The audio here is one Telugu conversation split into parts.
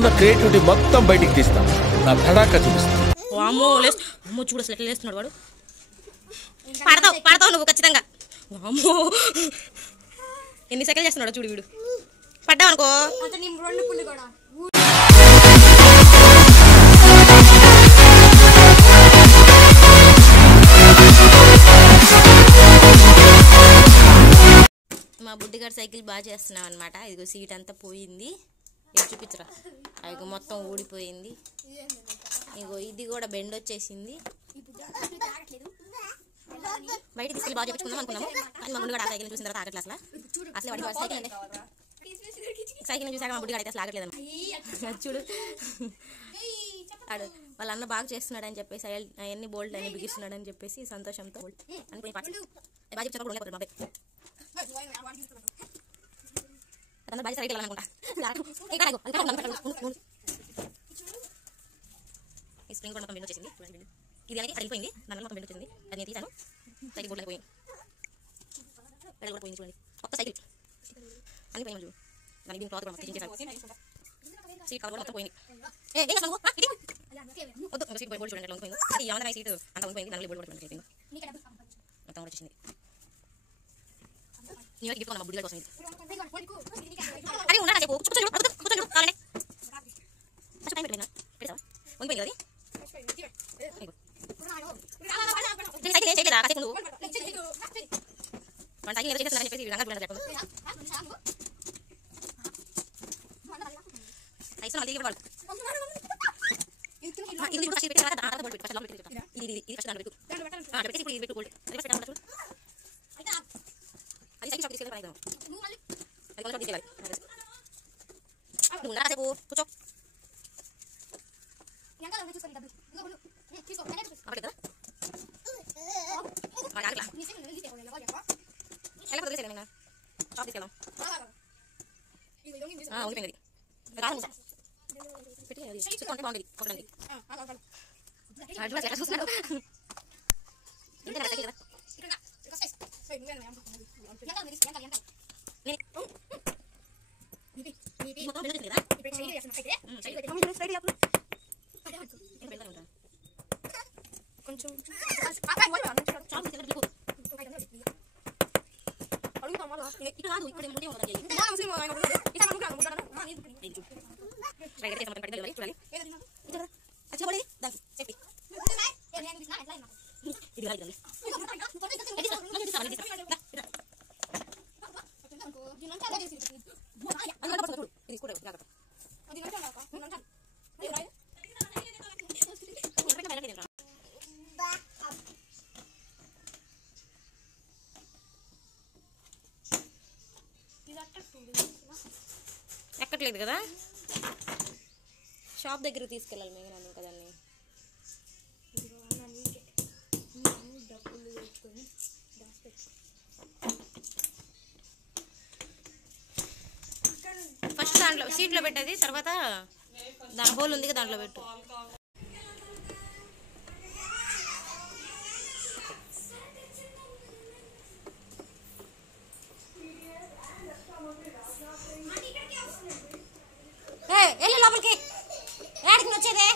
ఉన్న క్రియేటివిటీ మొత్తం బయటికి తీస్తా. నా తడాకా చూపిస్తా. అమ్మో చూడు అసలు ఎట్లా లేస్తున్నాడు వాడు. పడతావు నువ్వు ఖచ్చితంగా. అమ్మో ఎన్ని సెకండ్ చేస్తున్నాడు చూడు వీడు. పడ్డావు అనుకో. మా బుడ్డిగాడు సైకిల్ బాగా చేస్తున్నాం అనమాట. ఇదిగో సీట్ అంతా పోయింది. ఇది చూపించరా. ఇదిగో మొత్తం ఊడిపోయింది. ఇగో ఇది కూడా బెండ్ వచ్చేసింది. బయట తీసుకెళ్ళి బాగా చెప్పుకుందాం అనుకున్నాము. కానీ మా బుడ్డిగాడు ఆ సైకిల్ చూసిన తర్వాత ఆగట్లేదు. అసలు వాడి సైకిల్ చూసాక మా బుడ్డిగాడు అయితే అసలు ఆగట్లేదు అన్న. చూడు వాళ్ళ అన్న బాగా చేస్తున్నాడు అని చెప్పేసి అవన్నీ బోల్ట్ అన్ని బిగిస్తున్నాడు అని చెప్పేసి సంతోషంతో అని బాగా చెప్పారు. బాగా సైకిల్ అనుకుంటా. ఈ స్ప్రింగ్ కూడా మొత్తం బెండ్ వచ్చేసింది. ఇది అనేది అడిగిపోయింది. దాని మొత్తం బెండ్ వచ్చింది. అది నేను తీసాను. సైకిల్ బోర్డు పోయింది. పెడల్ కూడా పోయింది చూడండి. కొత్త సైకిల్ అన్ని పోయింది చూడు. దాని దీని క్లాత్ కూడా మొత్తం చేశాను. సీట్ కవర్ మొత్తం పోయింది. వద్దు సీట్ బోర్డు చూడండి ఎట్లా పోయింది. ఏమన్నా సీట్ అంత పోయింది. దాని బోర్డు కూడా పోయింది. మొత్తం వచ్చేసింది. నీకు గిఫ్ట్ మా బుడ్డిగా కోసం ఇది. అరే ఉన్నా చెప్పు కూర్చోండి కూర్చోండి కావాలండి. ఫస్ట్ టైం పెట్టినా పెడతావా వంగిపోయింది అది. సైకిల్ ఏం చేయలేదా కాసేపు నువ్వు. మన సైకిల్ ఏదో చేసేస్తున్నారని చెప్పేసి రంగా చూడండి చెప్పండి. ఐసు మళ్ళీ వాళ్ళు ఇది ఫస్ట్ పెట్టి తర్వాత దాంట్లో బోర్డు పెట్టి ఫస్ట్ లోపల పెట్టి ఇది ఫస్ట్ దాంట్లో పెట్టు. పెట్టేసి ఇప్పుడు ఇది పెట్టు బోర్డు. అది ఫస్ట్ దాంట్లో చూడు. అది సైకిల్ షాప్ తీసుకెళ్ళి పని అది కొంచెం తీసుకెళ్ళాలి. నువ్వు కాసేపు కూర్చో. షాప్ తీసుకెళ్దాం. ఉండిపోయింది పెట్టి చూసుకుంటే బాగుండేది. కొట్టండి చూస్తున్నాడు. సైకిల్ కదా ఎక్కట్లేదు కదా. షాప్ దగ్గర తీసుకెళ్ళాలి మేము అన్నాను కదండి. ఫస్ట్ దాంట్లో సీట్లో పెట్టేది, తర్వాత దాని హోల్ ఉంది దాంట్లో పెట్టు. వెళ్ళి లోపలికి ఏడికి వచ్చేదే.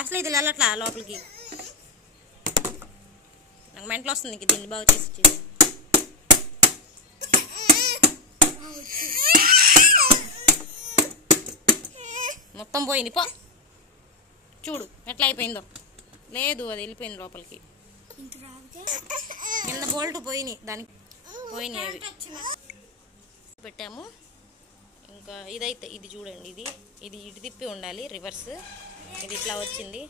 అసలు ఇది వెళ్ళట్లా లోపలికి. నాకు మెంటలు వస్తుంది దీన్ని బాగా చేసి. మొత్తం పోయింది పో. చూడు ఎట్లా అయిపోయిందో. లేదు అది వెళ్ళిపోయింది లోపలికి. కింద బోల్ట్ పోయినాయి దానికి పోయినాయి అవి పెట్టాము. ఇంకా ఇదైతే ఇది చూడండి, ఇది ఇది ఇటు తిప్పి ఉండాలి రివర్స్. ఇది ఇట్లా వచ్చింది,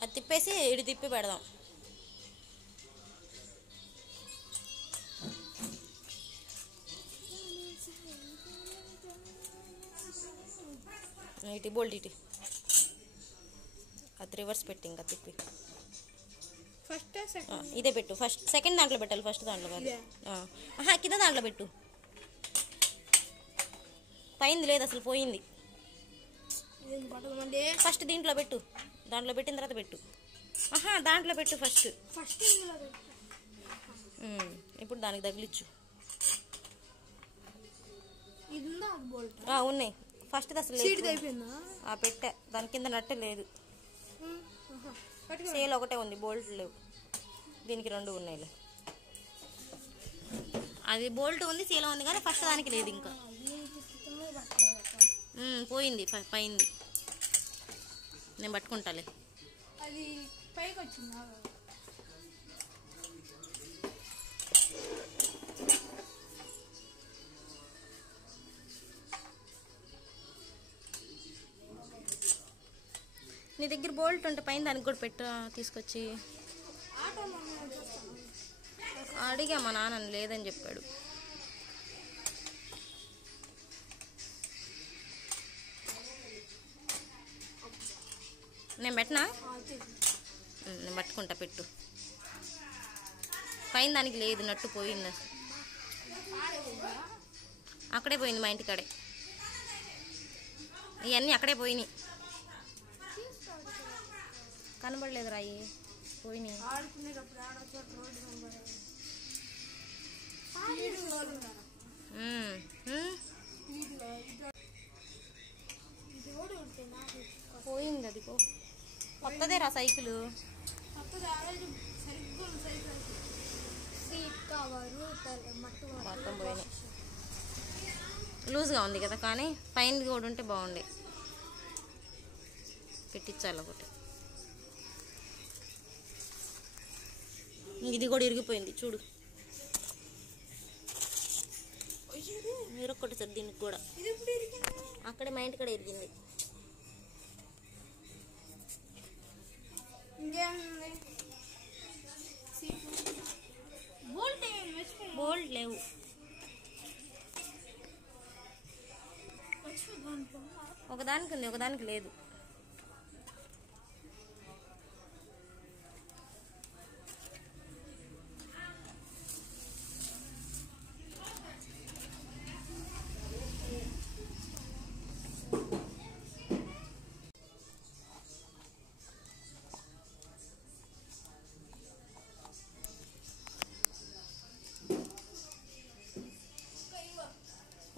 అది తిప్పేసి ఇటు తిప్పి పెడదాం. ఇటు బోల్ట్ ఇటు అది రివర్స్ పెట్టి ఇంకా తిప్పి ఇదే పెట్టు. ఫస్ట్ సెకండ్ దాంట్లో పెట్టాలి, ఫస్ట్ దాంట్లో కాదు. కింద దాంట్లో పెట్టు. పైంది లేదు అసలు, పోయింది. ఫస్ట్ దీంట్లో పెట్టు, దాంట్లో పెట్టిన తర్వాత పెట్టు. దాంట్లో పెట్టు ఫస్ట్. ఇప్పుడు దానికి తగిలిచ్చు. ఉన్నాయి ఫస్ట్ అసలు పెట్టా దాని కింద నట్టు లేదు సేల్ ఒకటే ఉంది బోల్ట్ లేవు దీనికి 2 ఉన్నాయిలే అది బోల్ట్ ఉంది సేల్ ఉంది కానీ ఫస్ట్ దానికి లేదు ఇంకా పోయింది పైంది నేను పట్టుకుంటాలే అది పైకి వచ్చిందా నీ దగ్గర బోల్ట్ ఉంటే పైన దానికి కూడా పెట్టు తీసుకొచ్చి అడిగా మా నాన్న లేదని చెప్పాడు నేను పెట్టనా నేను పట్టుకుంటా పెట్టు పైన దానికి లేదు నట్టు పోయింది అక్కడే పోయింది మా ఇంటికాడే ఇవన్నీ అక్కడే పోయినాయి కనబడలేదు రాయి పోయినాయి పోయింది అది కొత్తదే రా సైకిల్ మొత్తం పోయినాయి లూజ్గా ఉంది కదా కానీ పైన కూడా ఉంటే బాగుండే పెట్టించాలి ఒకటి ఇది కూడా ఇరిగిపోయింది చూడు ఇరొక్కటి సార్ దీనికి కూడా అక్కడే మా ఇంటి కూడా ఇరిగింది బోల్ట్ లేవు ఒకదానికి ఉంది ఒకదానికి లేదు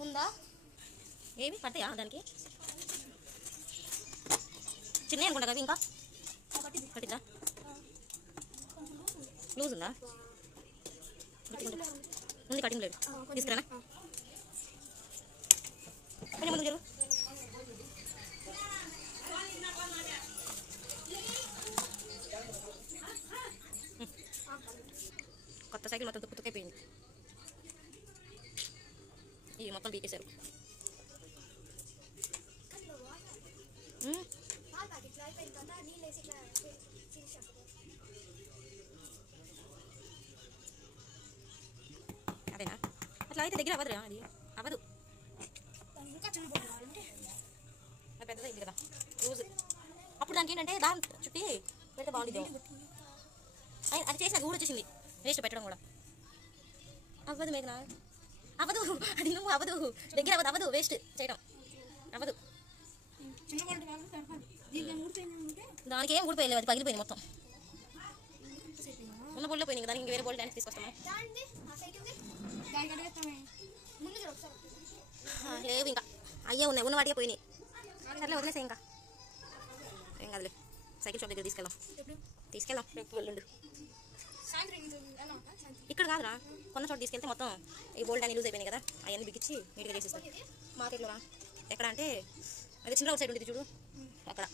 ఉందా ఏమి పడతాయా దానికి చిన్న అనుకుంటా కదా ఇంకా పట్టిద్దా లూజ్ ఉందా ఉంది కటింగ్ లేదు తీసుకురానా కొంచెం ముందు జరుగు కొత్త సైకిల్ మొత్తం తుక్కుతుక్కైపోయింది ఇవి మొత్తం పీకేశారు అదేనా అట్లా అయితే దగ్గర అవ్వదురా అది అవ్వదు పెద్దదైంది కదా లూజ్ అప్పుడు దానికి ఏంటంటే దాని చుట్టి పెడితే బాగుంటుంది అది చేసిన ఊరు వచ్చేసింది వేస్ట్ పెట్టడం కూడా అవ్వదు మేఘనా అవ్వదు అది నువ్వు అవ్వదు దగ్గర అవ్వదు అవ్వదు వేస్ట్ చేయడం అవ్వదు దానికి ఏం ఊడిపోయలేదు అది పగిలిపోయింది మొత్తం ఉన్న బోల్ట్లో పోయింది దానికి ఇంక వేరే బోల్ట్ దానికి తీసుకొస్తాము లేవు ఇంకా అయ్యే ఉన్నాయి ఉన్న వాటికే పోయినాయి సర్లే వదిలేసా ఇంకా ఏం కాదులే సైకిల్ షాప్ దగ్గర తీసుకెళ్దాం రేపు వెళ్ళండు ఇక్కడ కాదురా కొన్న చోట తీసుకెళ్తే మొత్తం ఈ బోల్ట్ అన్ని లూజ్ అయిపోయినాయి కదా అవన్నీ బిగించి నీట్గా చేసేస్తాం మార్కెట్లో రా ఎక్కడ అంటే అది చిన్న రోడ్ సైడ్ ఉంటుంది చూడు అక్కడ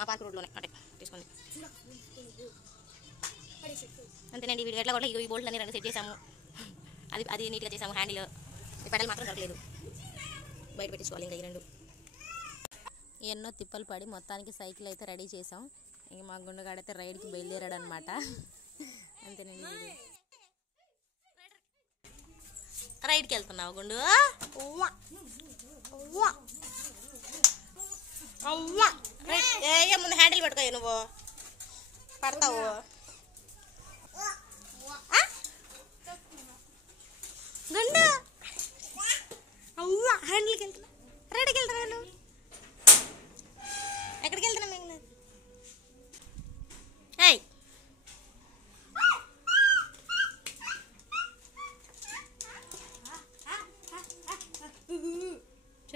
ఆ పార్క్ రోడ్లోనే అంటే తీసుకోండి అంతేనండి వీడి ఎట్లా కూడా ఈ బోల్ట్ అన్ని రెండు సెట్ చేసాము అది నీట్గా చేసాము హ్యాండిల్ ఈ పెడల్ మాత్రం దొరకలేదు బయట పెట్టించుకోవాలి ఇంకా ఈ రెండు ఎన్నో తిప్పలు పడి మొత్తానికి సైకిల్ అయితే రెడీ చేసాం ఇంక మా గుండెగాడైతే రైడ్కి బయలుదేరాడు అనమాట అంతేనండి రైడ్కి వెళ్తున్నావు గుండు ఏ ముందు హ్యాండిల్ పట్టుకోయా నువ్వు పడతావు గుండు అవ్వా హ్యాండిల్కి వెళ్తున్నా రైడ్కి వెళ్తున్నా నువ్వు ఎక్కడికి వెళ్తున్నా మేము హాయ్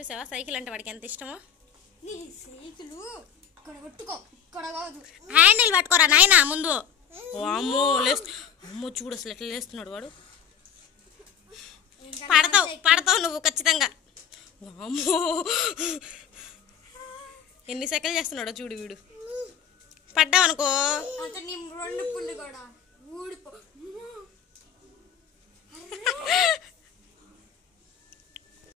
చూసావా సైకిల్ అంటే వాడికి ఎంత ఇష్టమో. నీ సైకిల్ ఇక్కడ పట్టుకో, ఇక్కడ కాదు. హ్యాండిల్ పట్టుకోరా నాయనా ముందు. అమ్మో అమ్మో చూడు అసలు ఎట్లా లేస్తున్నాడు వాడు. పడతావు నువ్వు ఖచ్చితంగా. అమ్మో ఎన్ని సెకండ్లు చేస్తున్నాడో చూడు వీడు. పడ్డావు అనుకో అంటే నీ రెండు పుల్లు కూడా ఊడిపో.